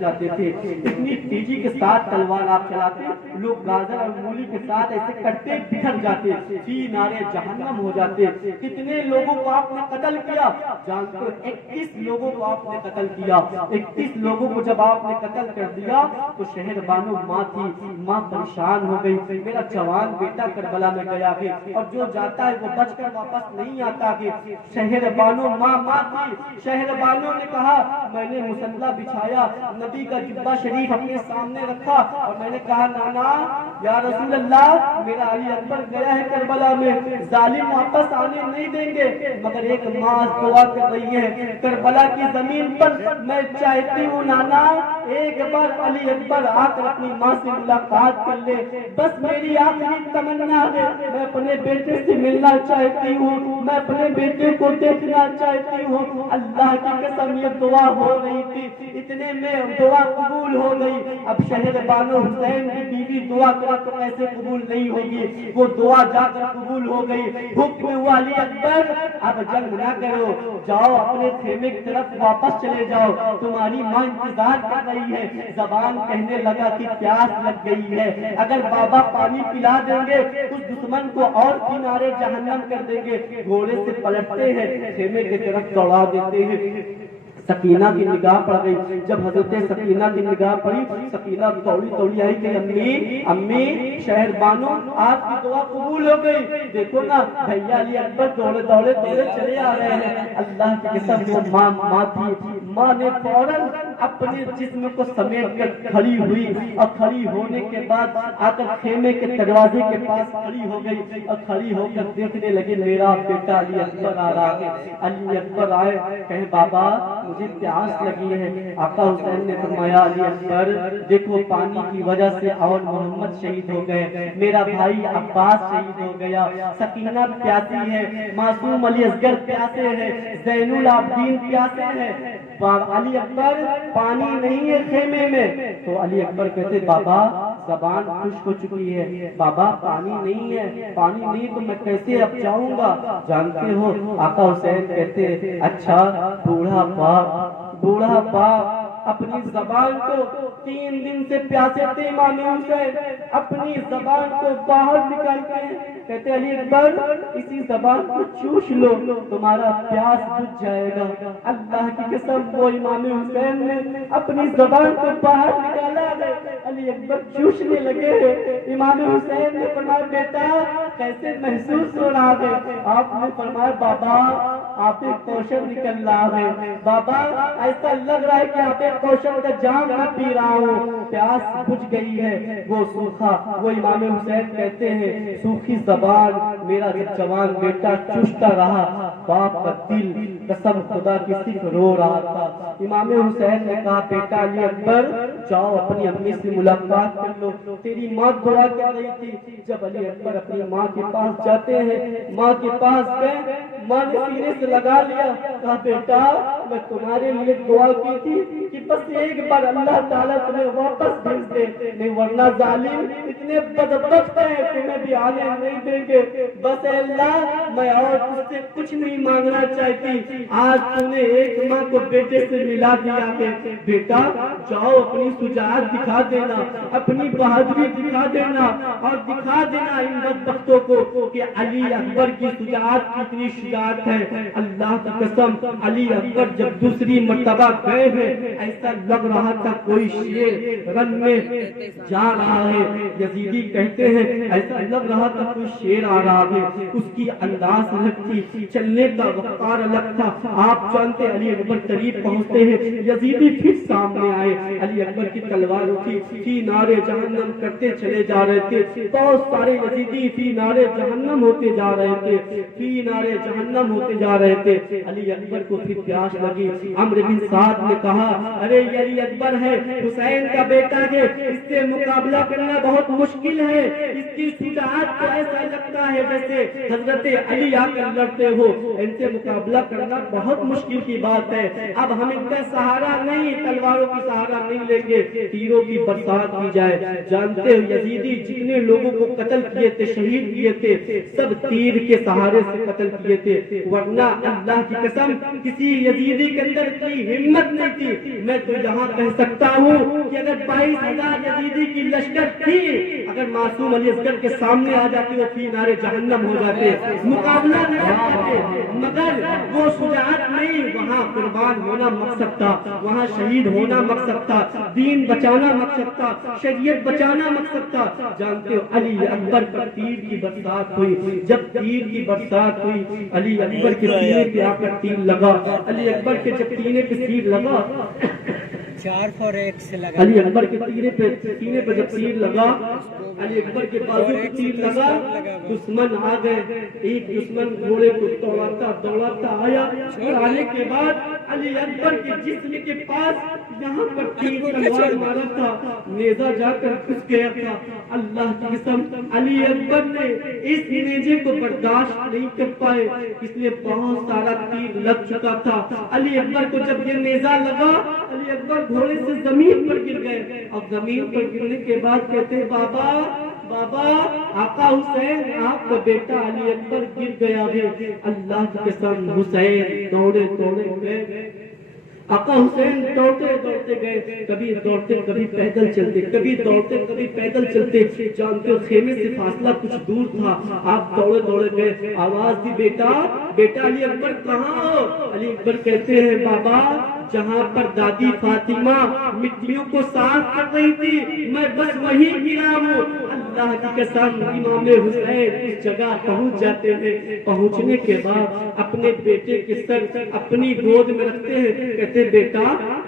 جاتے تھے، اتنی تیزی کے ساتھ تلوار آپ چلاتے، لوگ گاجر اور مولی کے ساتھ ایسے کرتے بکھر جاتے، فی نارے جہنم ہو جاتے۔ کتنے لوگوں کو آپ نے قتل کیا جانتے ہو؟ 31 لوگوں کو آپ نے قتل کیا۔ 31 لوگوں کو جب آپ نے قتل کر دیا تو شہر بانو ماں تھی، ماں پریشان ہو گئی، میرا جوان بیٹا کربلا میں گیا ہے، اور جو جاتا ہے وہ بچ کر واپس نہیں آتا ہے۔ شہر بانو ماں تھی، شہر بانو نے کہا میں نے مسلح بچھایا، نبی کا جبہ شریف اپنے سامنے رکھا، اور میں نے کہا نانا یا رسول اللہ میرا علی اکبر گیا ہے کربلا میں، ظالم واپس آنے نہیں دیں گے، مگر ایک ماں دعا کر رہی ہے کربلا کی زمین پر، میں چاہتی ہوں نانا ایک بار علی اکبر آ کر اپنی ماں سے ملاقات کر لے، بس میری آخری تمنا ہے، میں اپنے بیٹے سے ملنا چاہتی ہوں، میں اپنے بیٹے کو دیکھنا چاہتی ہوں۔ اللہ کی قسم یہ دعا ہو رہی تھی، اتنے میں دعا قبول ہو گئی۔ اب شہر بانو حسین کی بیوی دعا کرے تو کیسے قبول نہیں ہوگی، وہ دعا جا کر قبول ہو گئی۔ حکم ہوا علی اکبر اب جنگ نہ کرو، جاؤ اپنے خیمے کی طرف واپس چلے جاؤ، تمہاری ماں انتظار کر رہی ہے۔ زبان کہنے لگا کہ پیاس لگ گئی ہے، اگر بابا پانی پلا دیں گے اس دشمن کو اور کنارے جہنم کر دیں گے۔ گھوڑے سے پلٹتے ہیں، خیمے کی طرف دوڑا دیتے ہیں۔ سکینہ کی نگاہ پڑ گئی، جب حضرت سکینہ کی نگاہ پڑی، سکینہ توڑی آئی کہ امی شہر بانو آپ کی دعا قبول ہو گئی، دیکھو نا بھیا علی اکبر دوڑے چلے آ رہے ہیں۔ اللہ کی قسم وہ ماں تھی، ماں نے فوراً اپنے جسم کو سمیٹ کر کھڑی ہوئی، اور کھڑی ہونے کے بعد آ کر خیمے کے دروازے کے پاس کھڑی ہو گئی، اور کھڑی ہو کر دیکھنے لگے میرا بیٹا علی اکبر آ رہا ہے۔ علی اکبر آئے، کہے بابا مجھے پیاس لگی ہے۔ آقا حسین نے فرمایا علی اکبر دیکھو پانی کی وجہ سے اور محمد شہید ہو گئے، میرا بھائی عباس شہید ہو گیا، سکینہ پیاسی ہے، معصوم علی اصغر پیاسے ہیں، زین العابدین پیاسے ہیں، علی اکبر پانی نہیں ہے خیمے میں۔ تو علی اکبر کہتے بابا زبان خشک ہو چکی ہے، بابا پانی نہیں ہے، پانی نہیں تو میں کیسے اب جاؤں گا؟ جانتے ہو آقا حسین کہتے اچھا بوڑھا باپ اپنی زبان کو 3 دن سے پیاسے تھے، امام حسین اپنی زبان کو باہر نکالتے ہیں، کہتے علی اکبر اسی زبان کو چوش لو تمہارا پیاس بجھ جائے گا۔ اللہ کی قسم وہ امام حسین نے اپنی زبان کو باہر نکالا ہے، علی اکبر چوشنے لگے ہیں۔ امام حسین نے فرمایا بیٹا کیسے محسوس ہو رہا ہے؟ آپ نے فرمایا بابا آپ کوثر نکل رہا ہے، بابا ایسا لگ رہا ہے کہ آپ کوثر کا جام نہ پی رہا ہوں، پیاس بجھ گئی ہے۔ وہ سوکھا، وہ امام حسین کہتے ہیں سوکھی زبان میرا جوان بیٹا چوستا رہا، باپ کا دل قسم خدا کی صرف رو رہا تھا۔ امام حسین نے کہا بیٹا علی اکبر جاؤ اپنی امی سے ملاقات کر لو، تیری ماں دعا کر رہی تھی۔ جب علی اکبر اپنی ماں کے پاس جاتے ہیں، ماں کے پاس گئے، ماں نے سینے سے لگا لیا، کہا بیٹا میں تمہارے لیے دعا کی تھی کہ بس ایک بار اللہ تعالیٰ تمہیں واپس بھیج دے، نہیں ورنہ ظالم اتنے بدبخت ہیں تمہیں بھی آنے نہیں دیں گے۔ بس اے اللہ میں اور تجھ سے کچھ نہیں مانگنا چاہتی، آج تم نے ایک ماں کو بیٹے سے ملا دیا ہے، بیٹا جاؤ اپنی شجاعت دکھا دینا، اپنی بہادری دکھا دینا، اور دکھا دینا ان بدبختوں کو کہ علی اکبر کی شجاعت کتنی شجاعت ہے۔ اللہ کی قسم علی اکبر جب دوسری مرتبہ گئے ہیں ایسا لگ رہا تھا کوئی شیر رن میں جا رہا ہے، یزیدی کہتے ہیں ایسا لگ رہا تھا کوئی شیر آ رہا ہے، اس کی انداز الگ تھی، چلنے کا وقار الگ تھا۔ آپ جانتے علی اکبر قریب پہنچتے ہیں، یزیدی پھر سامنے آئے، علی اکبر کی تلوار اٹھی، فی نارے جہنم کرتے چلے جا رہے تھے، بہت سارے یزیدی فی نارے جہنم ہوتے جا رہے تھے، فی نارے جہنم ہوتے جا رہے تھے۔ علی اکبر کو پھر پیاس لگی، عمرو بن سعد نے کہا ارے یہ علی اکبر ہے، حسین کا بیٹا ہے، اس سے مقابلہ کرنا بہت مشکل ہے، اس کی شجاعت کو ایسا لگتا ہے جیسے حضرت علی آ کر لڑتے ہو، ان سے مقابلہ کرنا بہت مشکل کی بات ہے۔ اب ہم ان کا سہارا نہیں، تلواروں کی سہارا نہیں لیں گے، تیروں کی برسات کی جائے۔ جانتے ہو یزیدی جتنے لوگوں کو قتل کیے تھے، شہید کیے تھے، سب تیر کے سہارے سے قتل کیے تھے، ورنہ اللہ کی قسم کسی یزیدی کے اندر اتنی ہمت نہیں تھی۔ میں تو یہاں کہہ سکتا ہوں کہ اگر 22,000 یزیدی کی لشکر تھی، اگر معصوم علی اصغر کے سامنے آ جاتے تو فی نار جہنم ہو جاتے، مقابلہ نہ کر پاتے، مگر وہ شجاعت نہیں، وہاں قربان ہونا مقصد تھا، وہاں شہید ہونا مقصد تھا، دین بچانا مقصد تھا، شریعت بچانا مقصد تھا۔ جانتے ہو علی اکبر پر تیر کی برسات ہوئی، جب تیر کی برسات ہوئی علی اکبر کے سینے پہ آ کر تیر لگا، علی اکبر کے جب سینے پہ تیر لگا، 4-4-1 سے لگا، علی اکبر کے سینے پہ جب تیر لگا، علی اکبر کے بازو پہ تیر لگا، دشمن آ گئے، ایک دشمن گھوڑے کو دوڑاتا آیا، اور آنے کے بعد علی اکبر کے جسم کے پاس یہاں پر تیر تلوار مارا تھا، نیزہ جا کر گھس گیا تھا۔ اللہ کی قسم علی اکبر نے اس نیزے کو برداشت نہیں کر پائے، اس لیے بہت سارا تیر لگ چکا تھا۔ علی اکبر کو جب یہ نیزہ لگا، علی اکبر گھوڑے سے زمین پر گر گئے، اور زمین پر گرنے کے بعد کہتے ہیں بابا آقا حسین آپ کا بیٹا علی اکبر گر گیا ہے۔ اللہ کی قسم حسین دوڑے گئے، آقا حسین دوڑتے گئے، کبھی دوڑتے کبھی پیدل چلتے، کبھی دوڑتے کبھی پیدل چلتے۔ جانتے ہو خیمے سے فاصلہ کچھ دور تھا، آپ دوڑے گئے، آواز دی بیٹا علی اکبر کہاں ہو؟ علی اکبر کہتے ہیں بابا جہاں پر دادی فاطمہ مٹیوں کو صاف کر رہی تھی میں بس وہیں گرا ہوں۔ اللہ کی قسم امام حسین اس جگہ پہنچ جاتے ہیں، پہنچنے کے بعد اپنے بیٹے کے سر اپنی گود میں رکھتے ہیں، کہتے بیٹا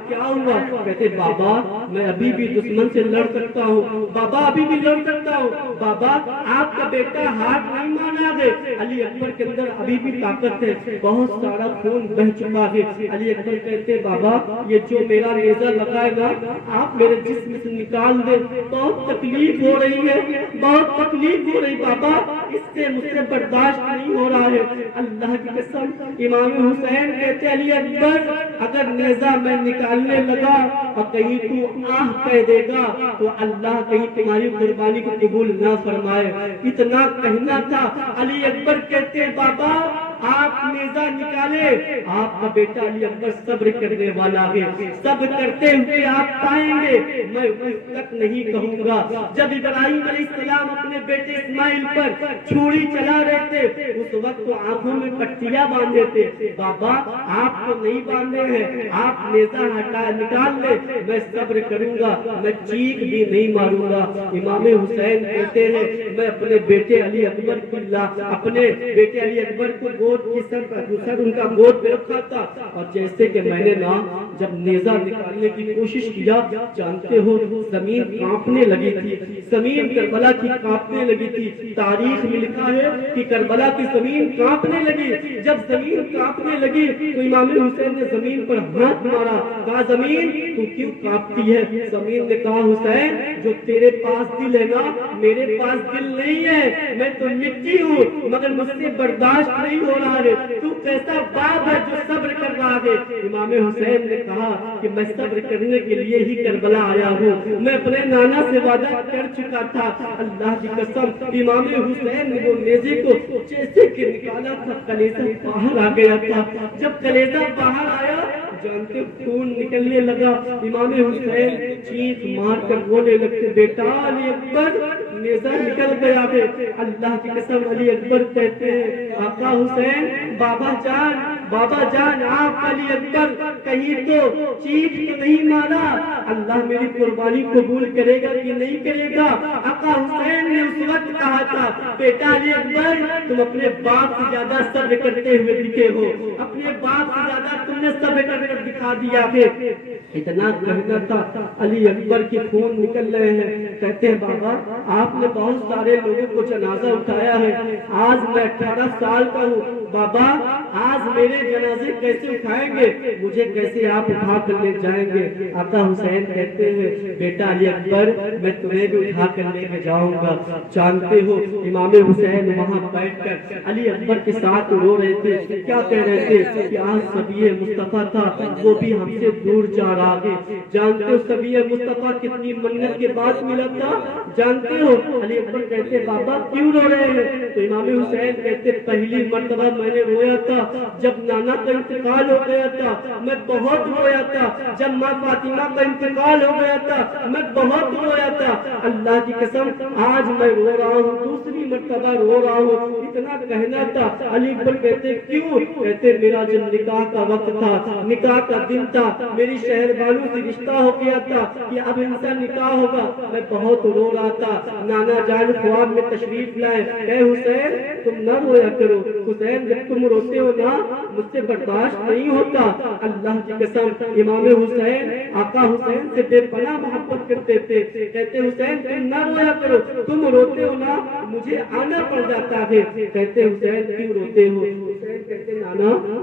کیا ہوا؟ کہتے بابا میں ابھی بھی دشمن سے لڑ سکتا ہوں، بابا ابھی بھی لڑ سکتا ہوں، بابا آپ کا بیٹا ہاتھ نہیں مانا ہے۔ علی اکبر کے اندر ابھی بھی طاقت ہے، بہت سارا خون بہہ چکا ہے۔ علی اکبر کہتے بابا یہ جو میرا نیزہ لگا ہے نا آپ میرے جسم سے نکال دے، بہت تکلیف ہو رہی ہے، بہت تکلیف ہو رہی بابا، اس سے مجھ سے برداشت نہیں ہو رہا ہے۔ اللہ کی قسم امام حسین کہتے علی اکبر اگر نیزہ میں نکالنے لگا اور کہیں تو آہ کہہ دے گا تو اللہ کہیں تمہاری قربانی کو قبول نہ فرمائے۔ اتنا کہنا تھا۔ علی اکبر کہتے بابا آپ نیزہ نکالے، آپ کا بیٹا علی اکبر صبر کرنے والا ہے، صبر کرتے ہوئے آپ پائیں گے، میں اس تک نہیں کہوں گا۔ جب ابراہیم علیہ السلام اپنے بیٹے اسماعیل پر چھری چلا رہے تھے اس وقت تو آنکھوں میں پٹیاں باندھے تھے، بابا آپ کو نہیں باندھے ہیں، آپ نیزہ نکال لے، میں صبر کروں گا، میں چیخ بھی نہیں ماروں گا۔ امام حسین کہتے ہیں میں اپنے بیٹے علی اکبر کو گود کی سر ان کا گود پہ رکھا تھا، اور جیسے کہ میں نے جب نیزہ نکالنے کی کوشش کیا، جانتے ہو زمین کانپنے لگی تھی، زمین کربلا کی کانپنے لگی تھی۔ تاریخ میں لکھا ہے کہ کربلا کی زمین کانپنے لگی، جب زمین کانپنے لگی تو امام حسین نے زمین پر ہاتھ مارا، کہا زمین تو کیوں کانپتی ہے؟ زمین نے کہا حسین جو تیرے پاس دل ہے نا میرے پاس دل نہیں ہے، میں تو مٹی ہوں مگر مجھ سے برداشت نہیں ہو رہا ہے، تو کیسا باپ ہے جو صبر کر رہا ہے؟ امام حسین نے کہا کہ میں صبر کرنے کے لیے ہی کربلا آیا ہوں، میں اپنے نانا سے وعدہ کر چکا تھا۔ اللہ کی قسم امام حسین نے وہ نیزے کو جیسے کہ نکالا تھا کلیجہ باہر آ گیا تھا، جب کلیجہ باہر آیا جانتے خون نکلنے لگا، امام حسین چیخ مار کر رونے لگتے بیٹا علی اکبر نیزہ نکل گیا ہے۔ اللہ کی قسم علی اکبر کہتے ہیں آقا حسین بابا جان آپ علی اکبر کہیں تو چیخ تو نہیں مارا، اللہ میری قربانی قبول کرے گا کہ نہیں کرے گا؟ آقا حسین نے اس وقت کہا تھا بیٹا علی اکبر تم اپنے باپ سے زیادہ صبر کرتے ہوئے دکھے ہو، اپنے باپ سے زیادہ تم نے صبر کرتے کر دکھا دیا کہ اتنا کہنا تھا علی اکبر کے خون نکل رہے ہیں. کہتے ہیں بابا آپ نے بہت سارے لوگوں کو جنازہ اٹھایا ہے, آج میں 18 سال کا ہوں, بابا آج میرے جنازے کیسے اٹھائیں گے, مجھے کیسے آپ اٹھا کر لے جائیں گے. آقا حسین کہتے ہیں بیٹا علی اکبر میں تمہیں بھی اٹھا کر لے کے جاؤں گا. جانتے ہو امام حسین وہاں بیٹھ کر علی اکبر کے ساتھ رو رہے تھے, کیا کہہ رہے تھے کہ آج سبیہ مصطفیٰ تھا وہ بھی ہم سے دور جا رہا ہے. جانتے ہو سبیہ مصطفیٰ کتنی منت کے بعد ملا تھا, جانتے ہو. علی اکبر کہتے بابا کیوں رو رہے ہیں, تو امام حسین کہتے پہلی مرتبہ میں نے رویا تھا جب نانا کا انتقال ہو گیا تھا, میں بہت رویا تھا. جب ماں فاطمہ کا انتقال ہو گیا تھا میں بہت رویا تھا. اللہ کی قسم آج میں رو رہا ہوں, دوسری مرتبہ رو رہا ہوں. اتنا کہنا تھا. علی اکبر کہتے کیوں, کہتے میرا جب نکاح کا وقت تھا, نکاح کا دن تھا, میری شہر بانو سے رشتہ ہو گیا تھا کہ اب ان کا نکاح ہوگا, میں بہت رو رہا تھا. نانا جان خواب میں تشریف لائے, اے حسین تم نہ رویا کرو, حسین جب تم روتے ہو نا مجھ سے برداشت نہیں ہوتا. اللہ کی قسم امام حسین آقا حسین سے بے پناہ محبت کرتے تھے. کہتے حسین تم نہ رویا کرو, تم روتے ہو نا مجھے آنا پڑ جاتا ہے. کہتے حسین کیوں روتے ہو, حسین کہتے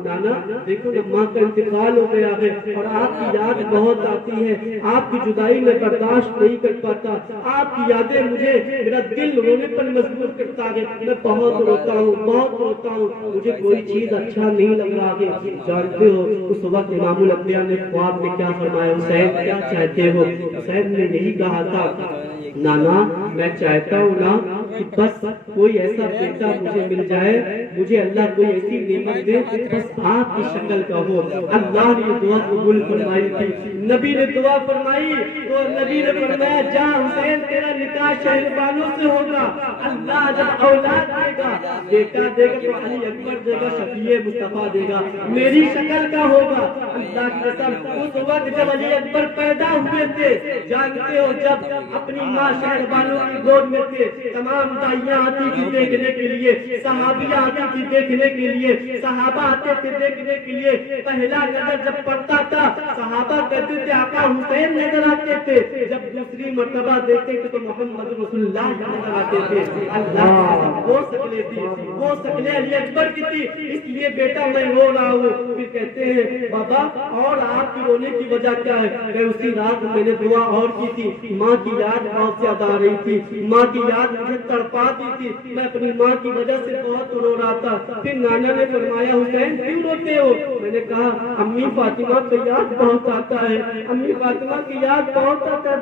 نانا دیکھو نا ماں کا انتقال ہو گیا ہے اور آپ کی یاد بہت آتی ہے, آپ کی جدائی میں برداشت نہیں کر پاتا, آپ کی یادیں مجھے میرا دل رونے پر مجبور کرتا ہے. میں بہت روتا ہوں, بہت روتا ہوں, مجھے کوئی چیز اچھا نہیں لگ رہا ہے. جانتے ہو اس وقت امام الانبیاء نے خواب میں کیا فرمایا, حسین کیا چاہتے ہو. حسین نے یہی کہا تھا نانا میں چاہتا ہوں نا کہ بس کوئی ایسا بیٹا مجھے مل جائے, مجھے اللہ کوئی ایسی نعمت دے بس آپ کی شکل کا ہو. اللہ نے دعا قبول فرمائی تھی, نبی نے دعا فرمائی تو نبی نے فرمایا جا حسین تیرا نکاح شہر بانو سے ہوگا. اللہ جب اولاد دے گا بیٹا دے گا تو علی اکبر دے گا, شفیع مصطفیٰ دے گا, میری شکل کا ہوگا. اللہ کی قسم اس وقت جب علی اکبر پیدا ہوئے تھے, جانتے ہو جب اپنی ماں شہر بانو کی گود میں تھے, تمام دائیاں آتی تھی دیکھنے کے لیے, صحابیاں آتی تھی دیکھنے کے لیے, صحابہ آتے تھے دیکھنے کے لیے. پہلا نظر جب پڑتا تھا صحابہ کہتے تھے آقا حسین نظر آتے تھے, جب دوسری مرتبہ دیکھتے تھے تو محمد رسول اللہ نظر آتے تھے. اللہ وہ شکلیں تھی, وہ شکلیں علی اکبر کی تھی, اس لیے بیٹا میں رو رہا ہوں. پھر کہتے ہیں بابا اور آپ کی رونے کی وجہ کیا ہے, کہ اسی رات میں نے دعا اور کی تھی, ماں کی یاد بہت زیادہ آ رہی تھی, ماں کی یاد مجھے تڑپاتی تھی, میں اپنی ماں کی وجہ سے بہت رو رہا تھا. پھر نانا نے فرمایا حسین کیوں روتے ہو, میں نے کہا امی فاطمہ کی یاد بہت آتا ہے, امی فاطمہ کی یاد بہت آتا ہے.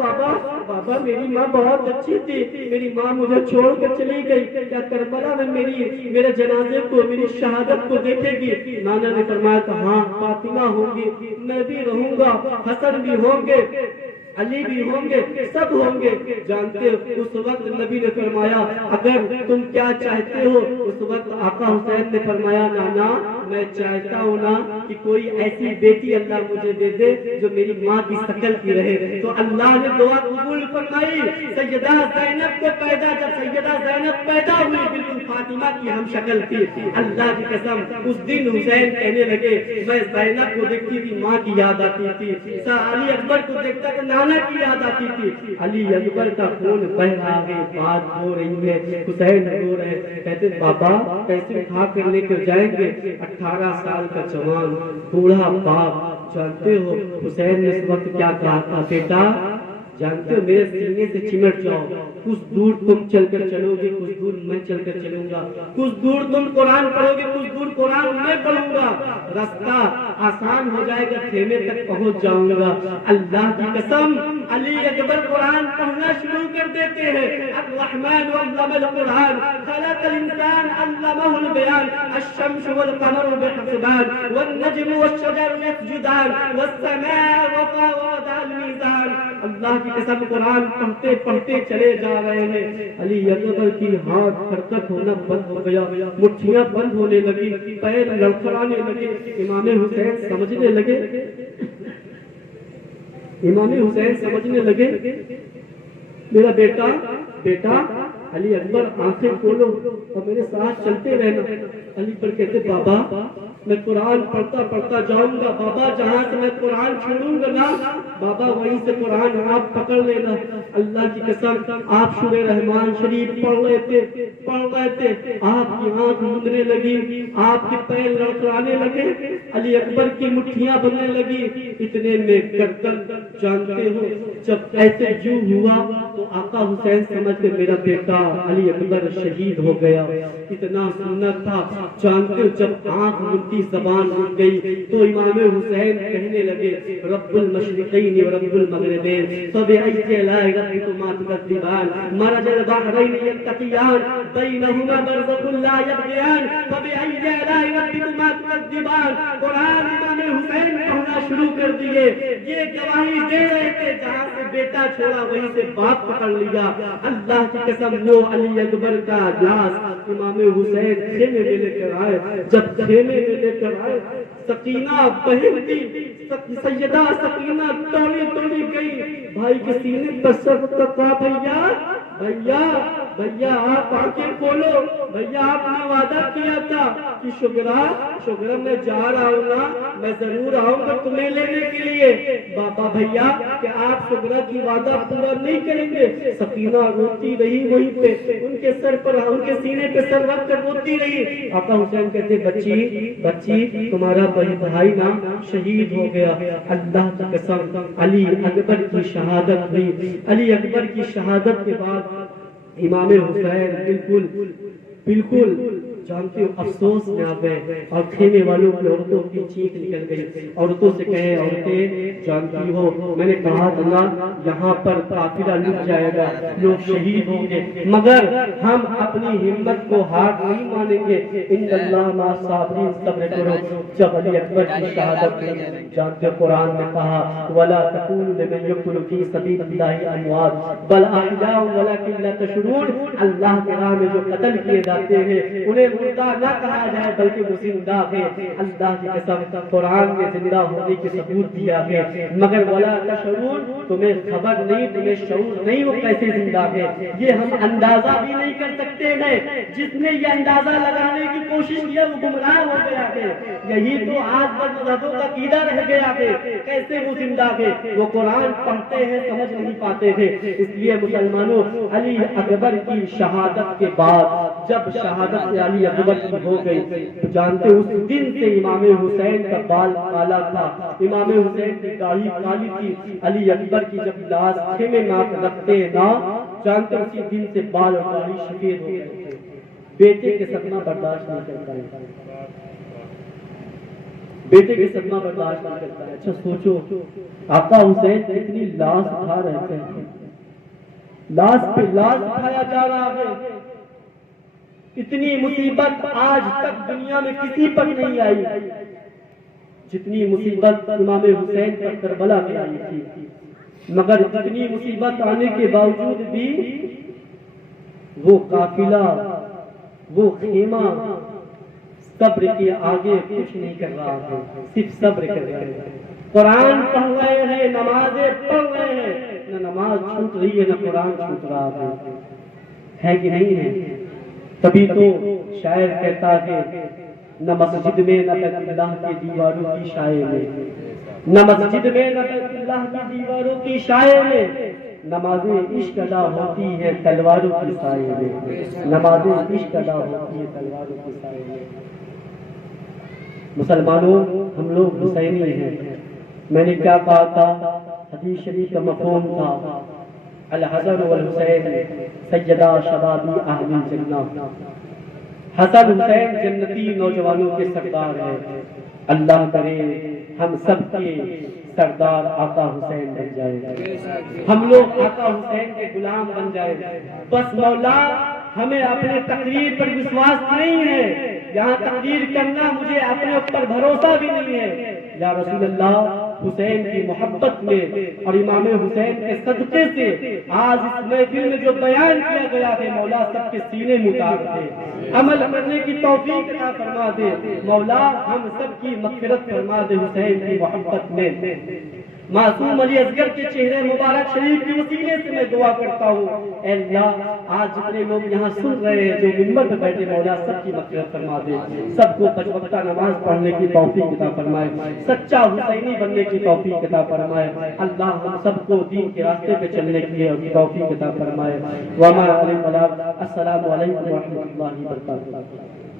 بابا میری ماں بہت اچھی تھی, میری ماں مجھے چھوڑ کر چلی گئی, کیا کربلا میں میرے جنازے کو میری شہادت کو دیکھے گی. نانا نے فرمایا تھا ہاں فاطمہ ہوگی, میں بھی رہوں گا, حسن بھی ہوں گے, علی بھی ہوں گے, سب ہوں گے. جانتے ہو اس وقت نبی نے فرمایا اگر تم کیا چاہتے ہو, اس وقت آقا حسین نے فرمایا نانا میں چاہتا ہوں نا کہ کوئی ایسی بیٹی اللہ مجھے دے دے جو میری ماں کی شکل کی رہے. تو اللہ نے دعا قبول فرمائی. سیدہ زینب کو پیدا, جب سیدہ زینب پیدا ہوئی بالکل فاطمہ کی ہم شکل تھی. اللہ کی قسم اس دن حسین کہنے لگے میں زینب کو دیکھتی تھی ماں کی یاد آتی تھی, علی اکبر کو دیکھتا کہ نانا کی یاد آتی تھی. علی اکبر کا خون بہ رہا ہے, بات ہو رہی ہے, حسین رو رہے. کہتے بابا کیسے اٹھا کر لے کر جائیں گے, 18 سال کا جوان بوڑھا باپ. جانتے ہو حسین نے اس وقت کیا کہا تھا, بیٹا جانتے ہو میرے سینے سے چمٹ جاؤ, کچھ دور تم چل کر چلو گے, کچھ دور میں چل کر چلوں گا, کچھ دور تم قرآن پڑھو گے, کچھ دور قرآن میں پڑھوں گا, رستہ آسان ہو جائے گا, خیمے تک پہنچ جاؤں گا. اللہ کی قسم علی اکبر قرآن پڑھنا شروع کر دیتے ہیں. الرحمن علم القرآن خلق الانسان علمہ البیان, الشمس والقمر بحسبان, والنجم والشجر يسجدان, والسماء وضع الميزان. اللہ کی قسم قرآن پڑھتے پڑھتے چلے جا رہے ہیں. علی اکبر کی ہاتھ حرکت ہونا بند ہو گیا, مٹھیاں بند ہونے لگی, پیر لڑکھڑانے لگے. امام حسین سمجھنے لگے میرا بیٹا علی اکبر آنکھیں کھولو اور میرے ساتھ چلتے رہنا. علی پر کہتے بابا میں قرآن پڑھتا پڑھتا جاؤں گا، بابا جہاں سے میں قرآن چھوڑوں گا نا بابا وہیں سے قرآن آپ پکڑ لینا۔ اللہ کی قسم آپ سورہ رحمان شریف پڑھ رہے تھے، آپ کی آنکھ مندنے لگی، آپ کے پیر لڑکھڑانے لگے، علی اکبر کی مٹھیاں بننے لگی۔ اتنے میں گردن جانتے ہو جب ایسے یوں ہوا تو آقا حسین سمجھ کے میرا بیٹا علی اکبر شہید ہو گیا۔ اتنا سنت تھا جانتے ہو جب آنکھ ملتی زبان رک گئی تو امام حسین کہنے لگے رب المشرقین و رب المغربین فبأي آلاء ربكما تكذبان مرج البحرين يلتقيان بينهما برزخ لا يبغيان فبأي آلاء ربكما تكذبان۔ قرآن امام حسین پڑھنا شروع کر دیے، یہ گواہی دے رہے تھے جہاں سے بیٹا چھوڑا وہیں سے باپ پکڑ لیا۔ اللہ کی قسم وہ علی اکبر کا لاش امام حسین خیمے میں لے کر آئے، جب خیمے میں لے کر آئے سکینہ بہن تھی، سیدہ سکینہ توڑی گئی، بھائی کے سینے پر سر تکا بھیا آپ آنکھیں کھولو، بھیا آپ نے وعدہ کیا تھا کہ شگرا میں جا رہا ہوں نا، میں ضرور آؤں گا تمہیں لینے کے لیے۔ بابا بھیا کہ آپ شگرا کی وعدہ پورا نہیں کریں گے؟ سکینہ روتی رہی وہیں پہ، ان کے سر پر ان کے سینے پہ سر رکھ کر روتی رہی۔ آقا حسین کہتے بچی تمہارا بھائی نا شہید ہو گیا۔ اللہ کی قسم علی اکبر کی شہادت ہوئی، علی اکبر کی شہادت کے بعد امام حسین بالکل جانتے ہو افسوس میں آ گئے اور خیمے والوں کی عورتوں کی چیخ نکل گئی، عورتوں سے کہے عورتیں جانتی ہو میں نے کہا تھا یہاں پر قافلہ لٹ جائے گا، لوگ شہید ہوں گے، مگر ہم اپنی ہمت کو ہار نہیں مانیں گے، ان اللہ مع الصابرین صبر کرو۔ جب علی اکبر کی شہادت جانتے قرآن نے کہا ولا تقولوا لمن يقتل في سبيل الله اموات بل احياء ولكن لا تشعرون۔ اللہ کے راہ میں جو قتل کیے جاتے ہیں انہیں مردہ نہ کہا جائے بلکہ وہ زندہ ہے۔ اللہ کی قسم قرآن میں زندہ ہونے کے ثبوت دیا ہے، مگر ولا تشعرون تمہیں خبر نہیں، تمہیں شعور نہیں وہ کیسے زندہ ہے، یہ ہم اندازہ بھی نہیں کر سکتے ہیں۔ جس نے یہ اندازہ لگانے کی کوشش کی وہ گمراہ ہو گیا ہے۔ یہی تو آج بد مذہبوں کا عقیدہ رہ گیا ہے، کیسے وہ زندہ ہے؟ وہ قرآن پڑھتے ہیں سمجھ نہیں پاتے ہیں۔ اس لیے مسلمانوں علی اکبر کی شہادت کے بعد جب شہادت علی اکبر کی ہو گئی تو جانتے اس دن سے امام حسین کا بال کالا تھا، امام حسین کی داڑھی کالی تھی۔ علی اکبر کی جب لاش خیمے میں رکھتے ہیں نا جانتے اسی دن سے بال اور داڑھی سفید ہو گئے تھے۔ بیٹے کے صدمہ برداشت نہیں کرتا ہے، بیٹے کے صدمہ برداشت نہیں کرتا ہے۔ اچھا سوچو آقا حسین اتنی لاش اٹھا رہے تھے، لاش پہ لاش اٹھایا جا رہا ہے، اتنی مصیبت آج تک دنیا میں کسی پر نہیں آئی جتنی مصیبت امام حسین پر کربلا میں آئی تھی، مگر اتنی مصیبت آنے کے باوجود بھی وہ قافلہ وہ خیمہ صبر کے آگے کچھ نہیں کر رہا ہے، صرف صبر کر رہے ہیں، قرآن پڑھ رہے ہیں، نمازیں پڑھ رہے ہیں، نہ نماز چھوٹ رہی ہے نہ قرآن چھوٹ رہا ہے کہ نہیں ہے؟ تبھی تو شاعر کہتا ہے نہ مسجد میں نہ بیت اللہ کی دیواروں کی شائع میں، نہ مسجد میں نہ بیت اللہ کی دیواروں کی شائع میں، نمازیں عشق ادا ہوتی ہے تلواروں کی سائے میں، نمازیں عشق ادا ہوتی ہے تلواروں کی سائے میں۔ مسلمانوں ہم لوگ حسینی ہیں، میں نے کیا کہا تھا؟ حدیث شریف کا مفہوم تھا الحسن والحسین سیدہ شباب اہل الجنہ، حسن حسین جنتی نوجوانوں کے سردار ہیں۔ اللہ کرے ہم سب کے سردار آقا حسین بن جائے، ہم لوگ آقا حسین کے غلام بن جائے۔ بس مولا ہمیں اپنے تقریر پر وشواس نہیں ہے، یہاں تقریر کرنا مجھے اپنے اوپر بھروسہ بھی نہیں ہے۔ یا رسول اللہ حسین کی محبت میں اور امام حسین کے صدقے سے آج اس محفل میں جو بیان کیا گیا ہے مولا سب کے سینے میں اتار دے، عمل کرنے کی توفیق عطا فرما دے، مولا ہم سب کی مغفرت فرما دے حسین کی محبت میں۔ معصوم علی اصغر کے چہرے مبارک شریف کے وسیلے سے میں دعا کرتا ہوں، اے اللہ آج جتنے لوگ یہاں سن رہے ہیں، جو منبر پہ بیٹھے، مولا سب کی مغفرت فرما دے، سب کو پنج وقتہ نماز پڑھنے کی توفیق عطا فرمائے، سچا حسینی بننے کی توفیق عطا فرمائے، اللہ ہم سب کو دین کے راستے پہ چلنے کی توفیق عطا فرمائے۔ وما علیہ السلام، السلام علیکم ورحمۃ اللہ وبرکاتہ۔